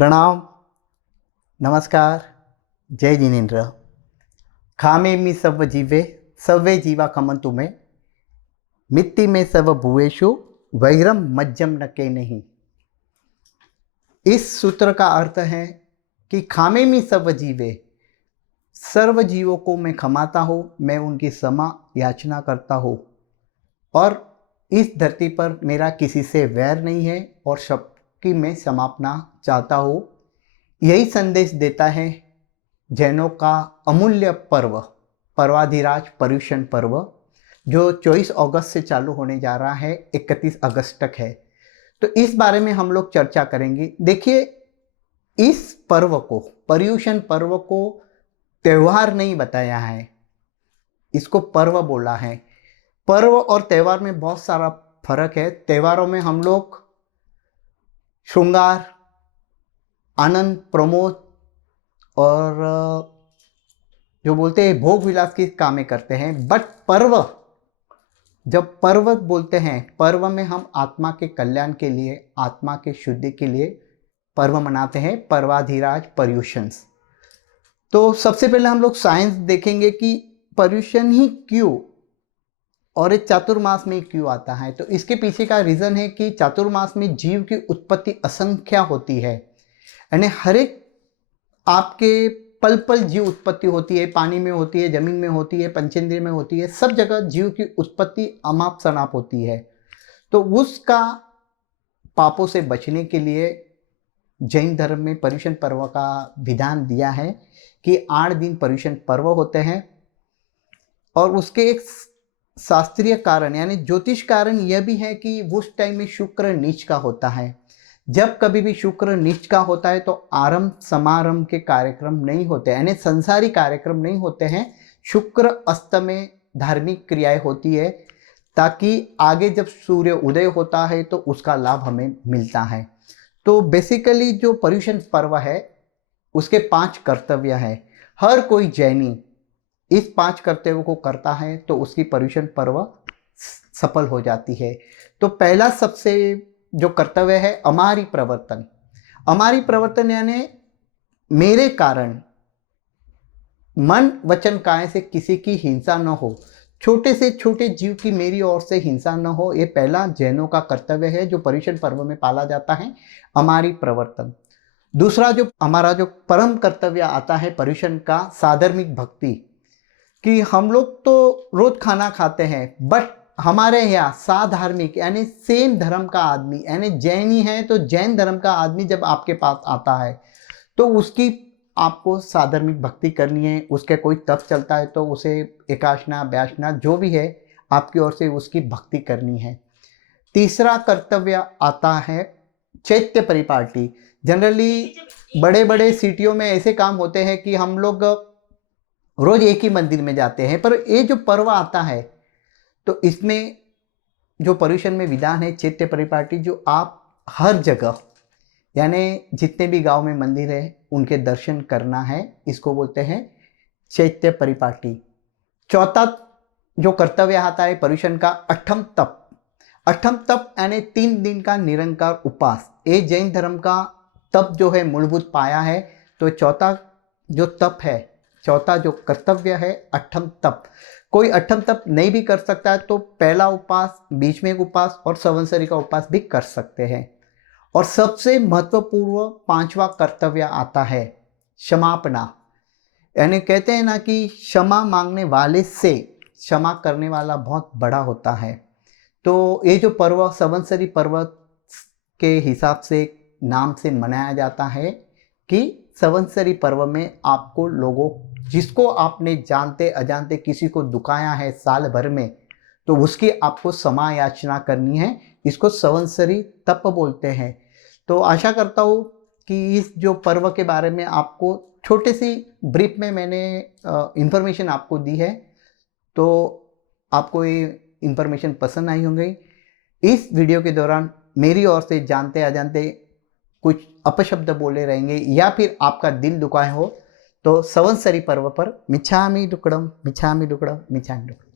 प्रणाम, नमस्कार, जय जिनेन्द्र। खामे मी सर्व जीवे सर्वे जीवा खमंतु में, मिट्टी में सर्व भूवेशु वैरम मज्जम नके नहीं। इस सूत्र का अर्थ है कि खामे मी सर्व जीवे, सर्व जीवों को मैं खमाता हूँ, मैं उनकी क्षमा याचना करता हूँ और इस धरती पर मेरा किसी से वैर नहीं है और सबकी मैं समापना चाहता हूँ। यही संदेश देता है जैनों का अमूल्य पर्व पर्वाधिराज पर्युषण पर्व, जो 24 अगस्त से चालू होने जा रहा है, 31 अगस्त तक है। तो इस बारे में हम लोग चर्चा करेंगे। देखिए, इस पर्व को, पर्युषण पर्व को त्यौहार नहीं बताया है, इसको पर्व बोला है। पर्व और त्यौहार में बहुत सारा फर्क है। त्योहारों में हम लोग श्रृंगार, आनंद, प्रमोद और जो बोलते हैं भोग विलास की कामें करते हैं। बट पर्व, जब पर्व बोलते हैं, पर्व में हम आत्मा के कल्याण के लिए, आत्मा के शुद्धि के लिए पर्व मनाते हैं, पर्वाधिराज पर्युषण। तो सबसे पहले हम लोग साइंस देखेंगे कि पर्युषण ही क्यों और एक चातुर्मास में क्यों आता है। तो इसके पीछे का रीज़न है कि चातुर्मास में जीव की उत्पत्ति असंख्य होती है, यानी हर एक आपके पल पल जीव उत्पत्ति होती है। पानी में होती है, जमीन में होती है, पंचेंद्रिय में होती है, सब जगह जीव की उत्पत्ति अमाप शनाप होती है। तो उसका पापों से बचने के लिए जैन धर्म में पर्युषण पर्व का विधान दिया है कि 8 दिन पर्युषण पर्व होते हैं। और उसके एक शास्त्रीय कारण यानी ज्योतिष कारण यह भी है कि उस टाइम में शुक्र नीच का होता है। जब कभी भी शुक्र नीच का होता है तो आरंभ समारंभ के कार्यक्रम नहीं होते, यानी संसारी कार्यक्रम नहीं होते हैं। शुक्र अस्त में धार्मिक क्रियाएं होती है ताकि आगे जब सूर्य उदय होता है तो उसका लाभ हमें मिलता है। तो बेसिकली जो पर्युषण पर्व है उसके 5 कर्तव्य हैं। हर कोई जैनी इस 5 कर्तव्यों को करता है तो उसकी पर्युषण पर्व सफल हो जाती है। तो पहला सबसे जो कर्तव्य है अमारी प्रवर्तन। अमारी प्रवर्तन यानी मेरे कारण मन वचन काया से किसी की हिंसा न हो, छोटे से छोटे जीव की मेरी ओर से हिंसा न हो। ये पहला जैनों का कर्तव्य है जो पर्युषण पर्व में पाला जाता है, अमारी प्रवर्तन। दूसरा जो हमारा जो परम कर्तव्य आता है पर्युषण का, साधर्मिक भक्ति, कि हम लोग तो रोज खाना खाते हैं बट हमारे यहाँ साधार्मिक यानी सेम धर्म का आदमी, यानी जैनी है तो जैन धर्म का आदमी जब आपके पास आता है तो उसकी आपको साधर्मिक भक्ति करनी है। उसके कोई तप चलता है तो उसे एकाशना व्यासना जो भी है आपकी ओर से उसकी भक्ति करनी है। तीसरा कर्तव्य आता है चैत्य परिपाटी। जनरली बड़े बड़े सिटियों में ऐसे काम होते हैं कि हम लोग रोज एक ही मंदिर में जाते हैं, पर ये जो पर्व आता है तो इसमें जो पर्युषण में विधान है चैत्य परिपाटी, जो आप हर जगह यानी जितने भी गांव में मंदिर है उनके दर्शन करना है, इसको बोलते हैं चैत्य परिपाटी। चौथा जो कर्तव्य आता है पर्युषण का, अठम तप। अठम तप यानी 3 दिन का निरंकार उपवास। ये जैन धर्म का तप जो है मूलभूत पाया है। तो चौथा जो तप है, चौथा जो कर्तव्य है अठम तप। कोई अठम तप नहीं भी कर सकता है तो पहला उपवास, बीच में एक उपवास और संवत्सरी का उपवास भी कर सकते हैं। और सबसे महत्वपूर्ण 5वां कर्तव्य आता है क्षमापना। यानी कहते हैं ना कि क्षमा मांगने वाले से क्षमा करने वाला बहुत बड़ा होता है। तो ये जो पर्व संवत्सरी पर्व के हिसाब से नाम से मनाया जाता है कि संवत्सरी पर्व में आपको लोगों, जिसको आपने जानते अजानते किसी को दुखाया है साल भर में, तो उसकी आपको क्षमा याचना करनी है। इसको संवत्सरी तप बोलते हैं। तो आशा करता हूँ कि इस जो पर्व के बारे में आपको छोटे सी ब्रीफ में मैंने इंफॉर्मेशन आपको दी है, तो आपको ये इंफॉर्मेशन पसंद आई होंगी। इस वीडियो के दौरान मेरी ओर से जानते अजानते कुछ अपशब्द बोले रहेंगे या फिर आपका दिल दुखाए हो तो संवत्सरी पर्व पर मिच्छामि दुक्कडम मिच्छामि दुक्कडम मिच्छामि दुक्कडम।